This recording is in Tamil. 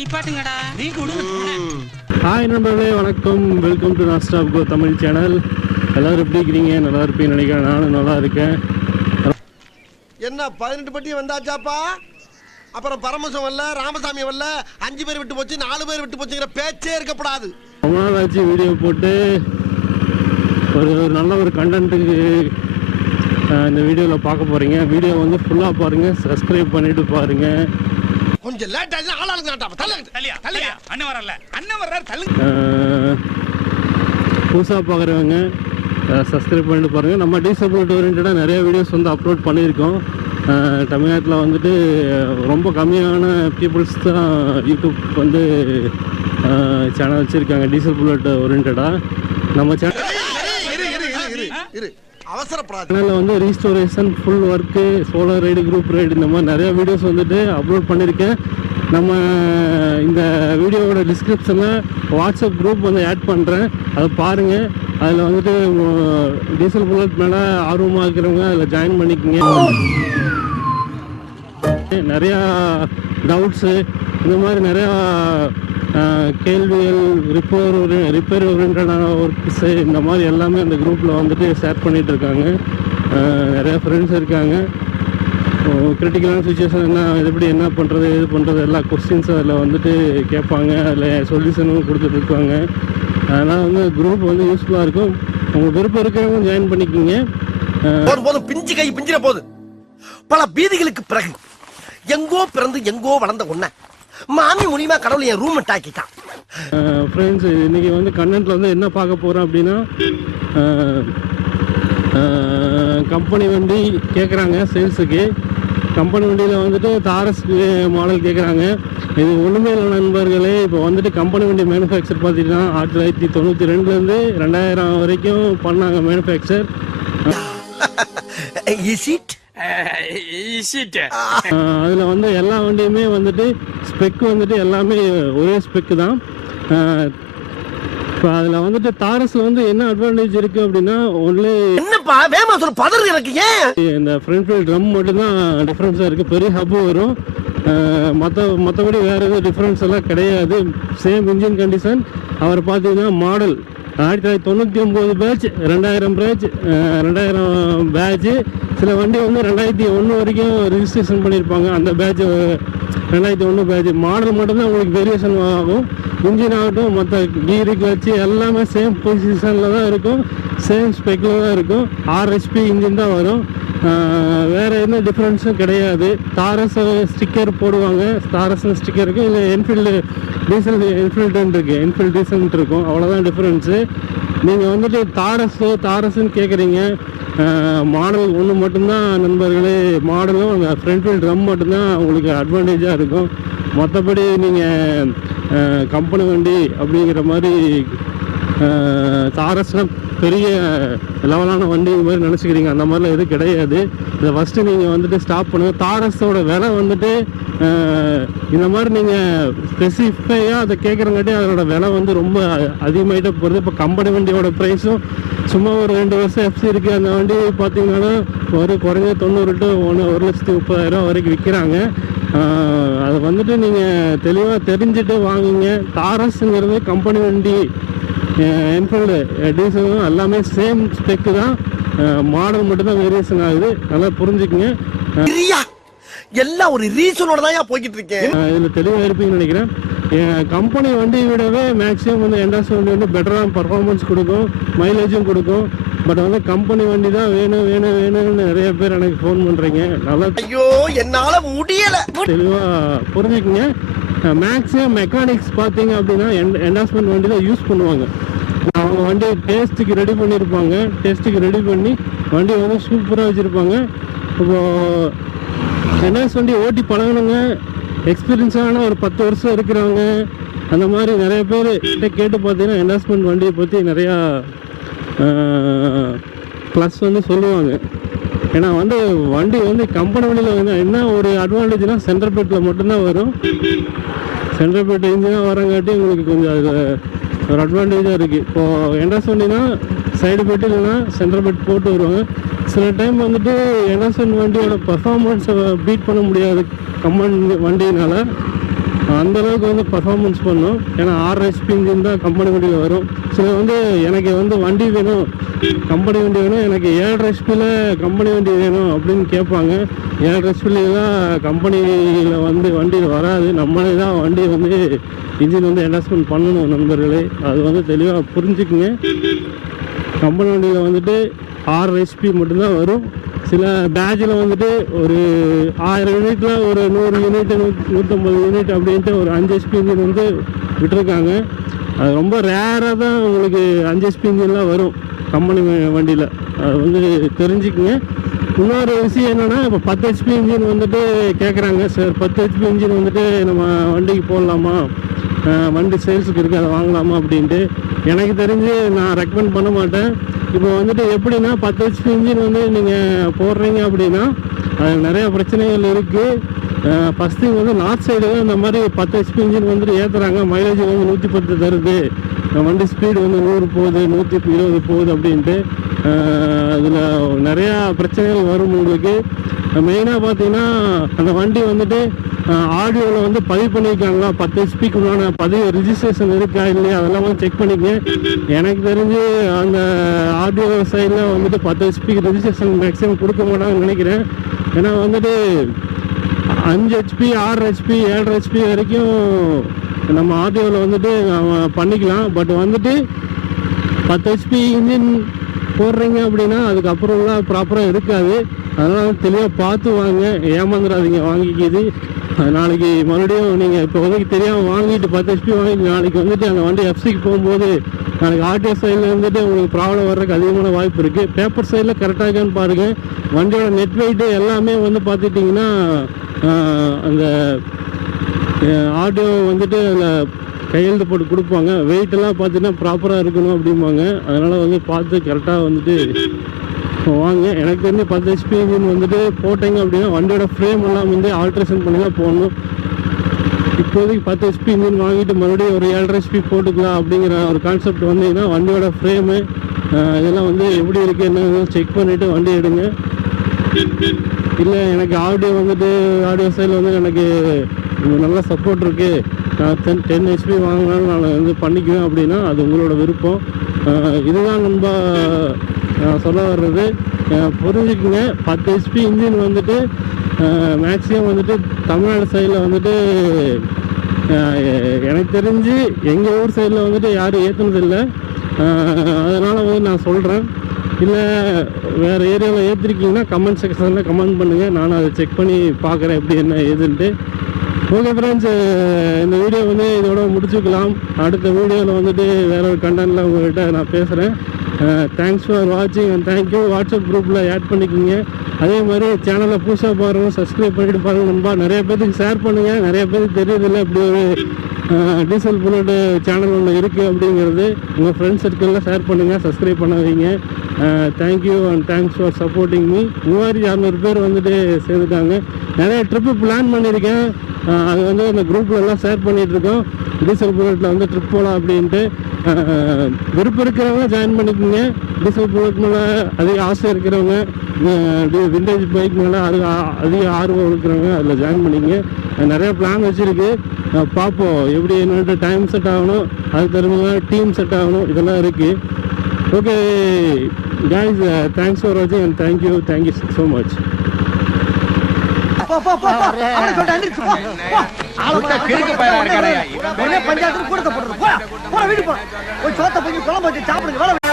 நிப்பாட்டுங்கடா. நீ கொடு. ஹாய் நண்பர்களே, வணக்கம். வெல்கம் டு நான் ஸ்டாப் கோ தமிழ் சேனல். எல்லோரும் எப்படி இருக்கிறீங்க? நல்லா இருப்பீங்கன்னு நினைக்கிறேன். நானும் நல்லா இருக்கேன். என்ன 18 பட்டி வந்தாச்சாப்பா? அப்புறம் பரமசம் வரல, ராமசாமி வரல, 5 பேர் விட்டு போச்சு, 4 பேர் விட்டு போச்சுங்கிற பேச்சே இருக்கப்படாது. ரொம்ப நாள் ஆச்சு வீடியோ போட்டு. ஒரு நல்ல ஒரு கண்டென்ட்டுக்கு இந்த வீடியோவில் பார்க்க போகிறீங்க. வீடியோ வந்து ஃபுல்லாக பாருங்கள், சப்ஸ்கிரைப் பண்ணிவிட்டு பாருங்கள். கொஞ்சம் லேட் ஆச்சு, ஆளாளுங்க அண்ணன் வரல, அண்ணன் வர்றாரு. புதுசாக பார்க்குறவங்க சப்ஸ்கிரைப் பண்ணிட்டு பாருங்கள். நம்ம டிசபிலிட்டி ஓரியன்டாக நிறைய வீடியோஸ் வந்து அப்லோட் பண்ணியிருக்கோம். தமிழ்நாட்டில் வந்துட்டு ரொம்ப கம்மியான பீப்புள்ஸ் தான் யூடியூப் வந்து சேனல் வச்சுருக்காங்க டிசபிலிட்டி ஓரியன்டாக. நம்ம சேனலில் வந்து restoration, full work, solar ride, group ride, இந்த மாதிரி நிறையா வீடியோஸ் வந்துட்டு அப்லோட் பண்ணியிருக்கேன். நம்ம இந்த வீடியோவோட டிஸ்கிரிப்ஷனில் வாட்ஸ்அப் குரூப் வந்து ஆட் பண்ணுறேன், அதை பாருங்கள். அதில் வந்துட்டு டீசல் புல்லட் மேலே ஆர்வமாக இருக்கிறவங்க அதில் ஜாயின் பண்ணிக்கோங்க. நிறையா டவுட்ஸு, இந்த மாதிரி நிறையா கேள்விகள், ரிப்பேர் ஓரியன்டான ஒர்க்ஸு, இந்த மாதிரி எல்லாமே அந்த குரூப்பில் வந்துட்டு ஷேர் பண்ணிகிட்ருக்காங்க. நிறையா ஃப்ரெண்ட்ஸ் இருக்காங்க. கிரிட்டிக்கலான சுச்சுவேஷன் என்ன பண்ணுறது, எது பண்ணுறது, எல்லா கொஸ்டின்ஸும் அதில் வந்துட்டு கேட்பாங்க. அதில் சொல்யூஷனும் கொடுத்துட்ருக்காங்க. அதனால் வந்து குரூப் வந்து யூஸ்ஃபுல்லாக இருக்கும். உங்கள் விருப்பம் இருக்கிறவங்க ஜாயின் பண்ணிக்கிங்க. போதும் பிஞ்சு கை பிஞ்சிட போகுது. பல பீதிகளுக்கு பிறகு எங்கோ பிறந்து எங்கோ வளர்ந்த ஒன்ன மாமி மூலியமா கடவுள் என் ரூம் டாக்கிட்டான். ஃப்ரெண்ட்ஸ், இன்றைக்கி வந்து கண்டென்ட்டில் வந்து என்ன பார்க்க போகிறோம் அப்படின்னா, கம்பெனி வண்டி கேட்குறாங்க சேல்ஸுக்கு. கம்பெனி வண்டியில் வந்துட்டு தாரஸ் மாடல் கேட்குறாங்க. இது ஒன்றுமே இல்லை நண்பர்களே. இப்போ வந்துட்டு கம்பெனி வண்டி மேனுஃபேக்சர் பார்த்தீங்கன்னா 1992லேருந்து 2000 வரைக்கும் பண்ணாங்க மேனுஃபேக்சர். அதில் வந்து எல்லா வண்டியுமே வந்துட்டு ஸ்பெக் வந்துட்டு எல்லாமே ஒரே ஸ்பெக்கு தான். இப்போ அதில் வந்துட்டு தாரஸில் வந்து என்ன அட்வான்டேஜ் இருக்குது அப்படின்னா, ஒன்லி இந்த ஃப்ரண்ட் வீல் ட்ரம் மட்டும்தான் டிஃப்ரென்ஸாக இருக்குது. பெரிய ஹப்பு வரும். மற்றபடி வேறு எதுவும் டிஃப்ரென்ஸ் எல்லாம் கிடையாது. Same engine condition. அவர் பார்த்தீங்கன்னா மாடல் 1999 பேட்ச், 2000 பேட்ச், 2000 பேட்ச்சு. சில வண்டி வந்து 2001 வரைக்கும் ரிஜிஸ்ட்ரேஷன் பண்ணியிருப்பாங்க. அந்த பேட்ச் 2001 பேட்ச். மாடல் மட்டும்தான் உங்களுக்கு வேரியேஷன் ஆகும். இன்ஜின் ஆகட்டும், மற்ற கீரு, கிளச்சு எல்லாமே சேம் பொசிஷனில் தான் இருக்கும், சேம் ஸ்பெக்கில் தான் இருக்கும். 6 HP இன்ஜின் தான் வரும். வேறு எந்த டிஃப்ரென்ஸும் கிடையாது. தாரஸ் ஸ்டிக்கர் போடுவாங்க, தாரஸ் ஸ்டிக்கர் இருக்குது. இல்லை என்ஃபீல்டு டீசல், என்ஃபீல்டுன்னு இருக்குது, என்ஃபீல்டு டீசல்ன்ட்டு இருக்கும். அவ்வளோதான் டிஃப்ரென்ஸு. நீங்கள் வந்துட்டு தாரஸ்ன்னு கேட்குறீங்க. மாடல் ஒன்று மட்டும்தான் நண்பர்களே. மாடலும் அந்த ஃப்ரண்ட் வீல் ட்ரம் மட்டும்தான் உங்களுக்கு அட்வான்டேஜாக இருக்கும். மற்றபடி நீங்கள் கம்பெனி வண்டி அப்படிங்கிற மாதிரி தாரஸ்லாம் பெரிய லெவலான வண்டி மாதிரி நினச்சிக்கிறீங்க. அந்த மாதிரிலாம் எதுவும் கிடையாது. இதை ஃபஸ்ட்டு நீங்கள் வந்துட்டு ஸ்டாப் பண்ணுங்கள். தாரஸோட விலை வந்துட்டு இந்த மாதிரி நீங்கள் ஸ்பெசிஃபையாக அதை கேட்குறங்காட்டி அதோட விலை வந்து ரொம்ப அதிகமாகிட்டே போகிறது. இப்போ கம்பெனி வண்டியோட ப்ரைஸும் சும்மா ஒரு 2 வருஷம் எஃப்சி இருக்குது. அந்த வண்டி பார்த்தீங்கன்னா ஒரு குறைஞ்ச 90 to 1,30,000 வரைக்கும் விற்கிறாங்க. அதை வந்துட்டு நீங்கள் தெளிவாக தெரிஞ்சுட்டு வாங்குங்க. தாரஸுங்கிறது கம்பெனி வண்டி, என்ஃபீல்டு டீசலும் எல்லாமே சேம் ஸ்பெக்கு தான். மாடல் மட்டும்தான் வேரியேஷன் ஆகுது. நல்லா புரிஞ்சுக்குங்க. எல்லாம் ஒரு ரீசனோட தான் போய்கிட்டு இருக்கேன். இதில் தெளிவாக இருப்பீங்கன்னு நினைக்கிறேன். கம்பெனி வண்டியை விடவே மேக்ஸிமம் வந்து என்டாஸ் வண்டி வந்து பெட்டரான பர்ஃபார்மன்ஸ் கொடுக்கும், மைலேஜும் கொடுக்கும். பட் வந்து கம்பெனி வண்டி தான் வேணும்னு நிறைய பேர் எனக்கு ஃபோன் பண்ணுறீங்க. நல்லா ஐயோ என்னால் முடியலை. தெளிவாக புரிஞ்சுக்குங்க. மேக்ஸிமம் மெக்கானிக்ஸ் பார்த்தீங்க அப்படின்னா என்டாஸ்மெண்ட் வண்டி தான் யூஸ் பண்ணுவாங்க. அவங்க வண்டியை டேஸ்ட்டுக்கு ரெடி பண்ணியிருப்பாங்க. டேஸ்ட்டுக்கு ரெடி பண்ணி வண்டியை வந்து சூப்பராக வச்சுருப்பாங்க. இப்போது என்டாஸ் வண்டி ஓட்டி பழகணுங்க, எக்ஸ்பீரியன்ஸான ஒரு 10 வருஷம் இருக்கிறவங்க, அந்த மாதிரி நிறைய பேர் கேட்டு பார்த்தீங்கன்னா என்டாஸ்மெண்ட் வண்டியை பற்றி நிறையா ப்ளஸ் வந்து சொல்லுவாங்க. ஏன்னா வந்து வண்டி வந்து கம்பெனி வண்டியில் வந்து என்ன ஒரு அட்வான்டேஜ்னால் சென்டர் பெட்டில் மட்டும்தான் வரும். சென்டர் பெட் இன்ஜினாக வரங்காட்டி உங்களுக்கு கொஞ்சம் அது ஒரு அட்வான்டேஜாக இருக்குது. இப்போது என்டாஸ் வண்டினா சைடு பெட்டு இல்லைன்னா சென்டர் பெட் போட்டு வருவாங்க. சில டைம் வந்துட்டு என்டாஸ் வண்டியோட பர்ஃபார்மன்ஸை பீட் பண்ண முடியாது கம்பெனி வண்டியினால். அந்தளவுக்கு வந்து பர்ஃபார்மன்ஸ் பண்ணும். ஏன்னா 6 HP இன்ஜின் தான் கம்பெனி வண்டியில் வரும். சில வந்து எனக்கு வந்து வண்டி வேணும், கம்பெனி வண்டி வேணும், எனக்கு 7.5 HPயில் கம்பெனி வண்டி வேணும் அப்படின்னு கேட்பாங்க. 7.5 HPலாம் கம்பெனியில் வந்து வண்டியில் வராது. நம்மளே தான் வண்டி வந்து இன்ஜின் வந்து அட்ஜஸ்ட்மெண்ட் பண்ணணும் நண்பர்களே. அது வந்து தெளிவாக புரிஞ்சுக்குங்க. கம்பெனி வண்டியில் வந்துட்டு 6 HP மட்டும்தான் வரும். சில பேட்சில் வந்துட்டு ஒரு 1000 யூனிட்டில் ஒரு 100 யூனிட் 150 யூனிட் அப்படின்ட்டு ஒரு 5 HP இன்ஜின் வந்து விட்டுருக்காங்க. அது ரொம்ப ரேராக தான் உங்களுக்கு 5 HP இன்ஜின்லாம் வரும் கம்பெனி வண்டியில். அது வந்து தெரிஞ்சுக்குங்க. இன்னொரு விஷயம் என்னென்னா, இப்போ 10 HP இன்ஜின் வந்துட்டு கேட்குறாங்க. சார் 10 HP இன்ஜின் வந்துட்டு நம்ம வண்டிக்கு போடலாமா, வண்டி சேல்ஸுக்கு இருக்குது, அதை வாங்கலாமா அப்படின்ட்டு. எனக்கு தெரிஞ்சு நான் ரெக்கமெண்ட் பண்ண மாட்டேன். இப்போ வந்துட்டு எப்படின்னா 10 HP இன்ஜின் வந்து நீங்கள் போடுறீங்க அப்படின்னா அது நிறையா பிரச்சனைகள் இருக்குது. ஃபஸ்ட் திங் வந்து நார்த் சைடு தான் இந்த மாதிரி 10 HP இன்ஜின் வந்துட்டு ஏற்றுறாங்க. மைலேஜ் வந்து 110 தருது, வண்டி ஸ்பீடு வந்து 100 போகுது, 120 போகுது அப்படின்ட்டு. அதில் நிறையா பிரச்சனைகள் வரும் உங்களுக்கு. மெயினாக பார்த்தீங்கன்னா அந்த வண்டி வந்துட்டு ஆடியோவில் வந்து பதிவு பண்ணியிருக்காங்களா, 10 HPக்கு உண்டான பதிவு ரிஜிஸ்ட்ரேஷன் இருக்கா இல்லையா, அதெல்லாம் வந்து செக் பண்ணிக்க. எனக்கு தெரிஞ்சு அந்த ஆடியோ சைடில் வந்துட்டு 10 HPக்கு ரிஜிஸ்ட்ரேஷன் மேக்ஸிமம் கொடுக்க மாட்டாங்கன்னு நினைக்கிறேன். ஏன்னா வந்துட்டு 5 HP 6 HP 7 HP வரைக்கும் நம்ம ஆடியோவில் வந்துட்டு பண்ணிக்கலாம். பட் வந்துட்டு 10 HP இன்ஜின் போடுறீங்க அப்படின்னா அதுக்கப்புறம்லாம் ப்ராப்பராக இருக்காது. அதனால் தெளிவாக பார்த்து வாங்க, ஏமாந்துடாதீங்க வாங்கிக்கிது. நாளைக்கு மறுபடியும் நீங்கள் இப்போ உதவி தெரியாமல் வாங்கிட்டு 10 HP வாங்கிட்டு நாளைக்கு வந்துட்டு அந்த வண்டி எஃப்சிக்கு போகும்போது நாளைக்கு ஆர்டிஓ சைடில் வந்துட்டு உங்களுக்கு ப்ராப்ளம் வர்றதுக்கு அதிகமான வாய்ப்பு இருக்குது. பேப்பர் சைடில் கரெக்டாக இருக்கான்னு பாருங்கள். வண்டியோட நெட் வெயிட்டு எல்லாமே வந்து பார்த்துட்டிங்கன்னா அந்த ஆடியோ வந்துட்டு அதில் கையெழுத்து போட்டு கொடுப்பாங்க. வெயிட்டெல்லாம் பார்த்தீங்கன்னா ப்ராப்பராக இருக்கணும் அப்படிம்பாங்க. அதனால் வந்து பார்த்து கரெக்டாக வந்துட்டு வாங்க. எனக்கு தெரிஞ்சு 10 HP இன்ஜின் வந்துட்டு போட்டிங்க அப்படின்னா வண்டியோட ஃப்ரேம் எல்லாம் வந்து ஆல்ட்ரேஷன் பண்ணி தான் போடணும். இப்போதைக்கு 10 HP இன்ஜின் வாங்கிட்டு மறுபடியும் ஒரு 7.5 HP போட்டுக்கலாம் அப்படிங்கிற ஒரு கான்செப்ட் வந்தீங்கன்னா வண்டியோட ஃப்ரேமு இதெல்லாம் வந்து எப்படி இருக்குது என்ன செக் பண்ணிவிட்டு வண்டி எடுங்க. இல்லை எனக்கு ஆடியோ வந்துட்டு ஆடியோ சைடில் வந்து எனக்கு நல்லா சப்போர்ட் இருக்குது, நான் 10 HP வாங்கினாலும் நான் வந்து பண்ணிக்குவேன் அப்படின்னா அது உங்களோட விருப்பம். இதுதான் நண்பா நான் சொல்ல வர்றது. புரிஞ்சுக்குங்க. 10 HP இன்ஜின் வந்துட்டு மேக்ஸிமம் வந்துட்டு தமிழ்நாடு சைடில் வந்துட்டு எனக்கு தெரிஞ்சு எங்கள் ஊர் சைடில் வந்துட்டு யாரும் ஏற்றுனதில்லை. அதனால் வந்து நான் சொல்கிறேன். இல்லை வேறு ஏரியாவில் ஏற்றிருக்கீங்கன்னா கமெண்ட் செக்ஷனில் கமெண்ட் பண்ணுங்கள், நானும் அதை செக் பண்ணி பார்க்குறேன் எப்படி என்ன ஏதுன்ட்டு. ஓகே ஃப்ரெண்ட்ஸ், இந்த வீடியோ வந்து இதோட முடிச்சுக்கலாம். அடுத்த வீடியோவில் வந்துட்டு வேற ஒரு கண்டென்ட்டில் உங்கள்கிட்ட நான் பேசுகிறேன். தேங்க்ஸ் ஃபார் வாட்சிங் அண்ட் தேங்க்யூ. வாட்ஸ்அப் குரூப்பில் ஆட் பண்ணிக்கோங்க. அதே மாதிரி சேனலை புதுசாக பாருங்கள், சப்ஸ்கிரைப் பண்ணிவிட்டு பாருங்கள் நண்பா. நிறைய பேருக்கு ஷேர் பண்ணுங்கள். நிறைய பேருக்கு தெரியதில்லை இப்படி ஒரு டீசல் புல்லட் சேனல் ஒன்று இருக்குது அப்படிங்கிறது. உங்கள் ஃப்ரெண்ட்ஸ் சர்க்கிளில் ஷேர் பண்ணுங்கள், சப்ஸ்கிரைப் பண்ண வைங்க. Thank you and thanks for supporting me. 3600 பேர் வந்துட்டு சேர்ந்துட்டாங்க. நிறைய ட்ரிப்பு பிளான் பண்ணியிருக்கேன். அது வந்து அந்த குரூப்பில் எல்லாம் ஷேர் பண்ணிகிட்ருக்கோம். டீசல் புல்லட்டில் வந்து ட்ரிப் போகலாம் அப்படின்ட்டு. விருப்பம் இருக்கிறவங்க ஜாயின் பண்ணிக்கோங்க. டீசல் புல்லட் மேலே அதிக ஆசை இருக்கிறவங்க, விண்டேஜ் பைக் மேலே அதிக ஆர்வம் இருக்கிறவங்க அதில் ஜாயின் பண்ணிக்கங்க. நிறையா பிளான் வச்சுருக்கு, பார்ப்போம் எப்படி என்னட்டு டைம் செட் ஆகணும், அது தகுந்த டீம் செட் ஆகணும், இதெல்லாம் இருக்குது. ஓகே guys, தேங்க்ஸ் ஃபார் வாட்சிங் and thank you so much. Panchayat கூட வீடு போற வீட்டுக்கு போற சோத்த போய் குழம்பு வச்சு சாப்பிடுங்க.